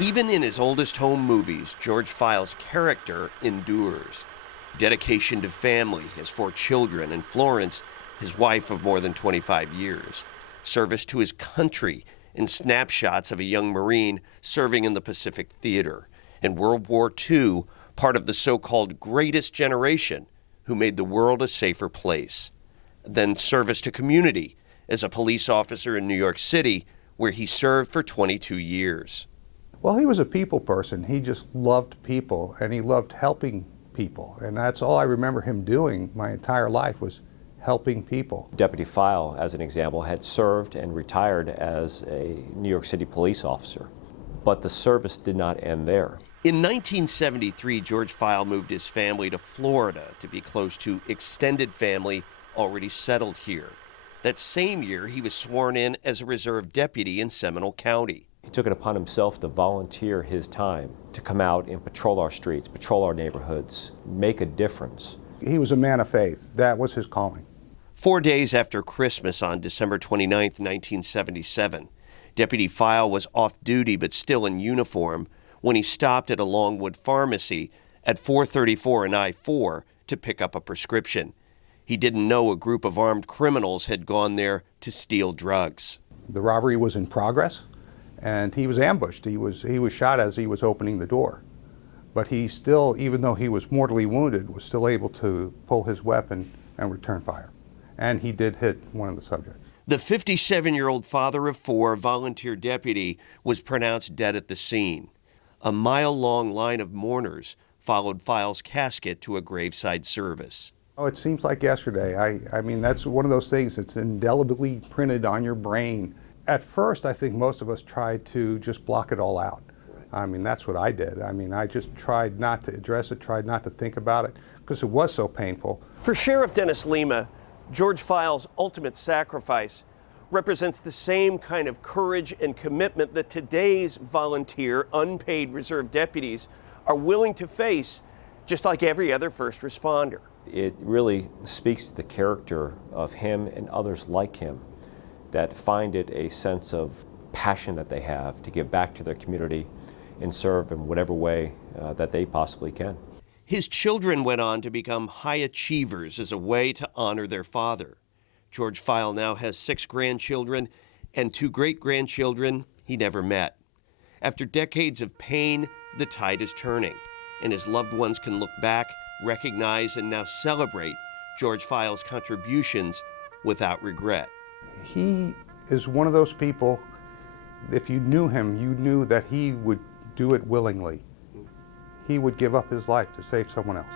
Even in his oldest home movies, George Pfeil's character endures. Dedication to family, his 4 children, and Florence, his wife of more than 25 years. Service to his country in snapshots of a young Marine serving in the Pacific Theater. In World War II, part of the so-called greatest generation who made the world a safer place. Then service to community as a police officer in New York City, where he served for 22 years. Well, he was a people person. He just loved people, and he loved helping people. And that's all I remember him doing my entire life, was helping people. Deputy Pfeil, as an example, had served and retired as a New York City police officer. But the service did not end there. In 1973, George Pfeil moved his family to Florida to be close to extended family already settled here. That same year, he was sworn in as a reserve deputy in Seminole County. He took it upon himself to volunteer his time to come out and patrol our streets, patrol our neighborhoods, make a difference. He was a man of faith. That was his calling. 4 days after Christmas on December 29, 1977, Deputy Pfeil was off duty but still in uniform when he stopped at a Longwood pharmacy at 434 and I-4 to pick up a prescription. He didn't know a group of armed criminals had gone there to steal drugs. The robbery was in progress, and he was ambushed. He was shot as he was opening the door. But he still, even though he was mortally wounded, was still able to pull his weapon and return fire. And he did hit one of the subjects. The 57-year-old father of 4, volunteer deputy, was pronounced dead at the scene. A mile-long line of mourners followed Pfeil's casket to a graveside service. Oh, it seems like yesterday. I mean, that's one of those things that's indelibly printed on your brain. At first, I think most of us tried to just block it all out. I mean, that's what I did. I mean, I just tried not to address it, tried not to think about it, because it was so painful. For Sheriff Dennis Lima, George Pfeil's ultimate sacrifice represents the same kind of courage and commitment that today's volunteer, unpaid reserve deputies are willing to face, just like every other first responder. It really speaks to the character of him and others like him that find it a sense of passion that they have to give back to their community and serve in whatever way that they possibly can. His children went on to become high achievers as a way to honor their father. George Pfeil now has 6 grandchildren and 2 great-grandchildren he never met. After decades of pain, the tide is turning, and his loved ones can look back, recognize, and now celebrate George Pfeil's contributions without regret. He is one of those people, if you knew him, you knew that he would do it willingly. He would give up his life to save someone else.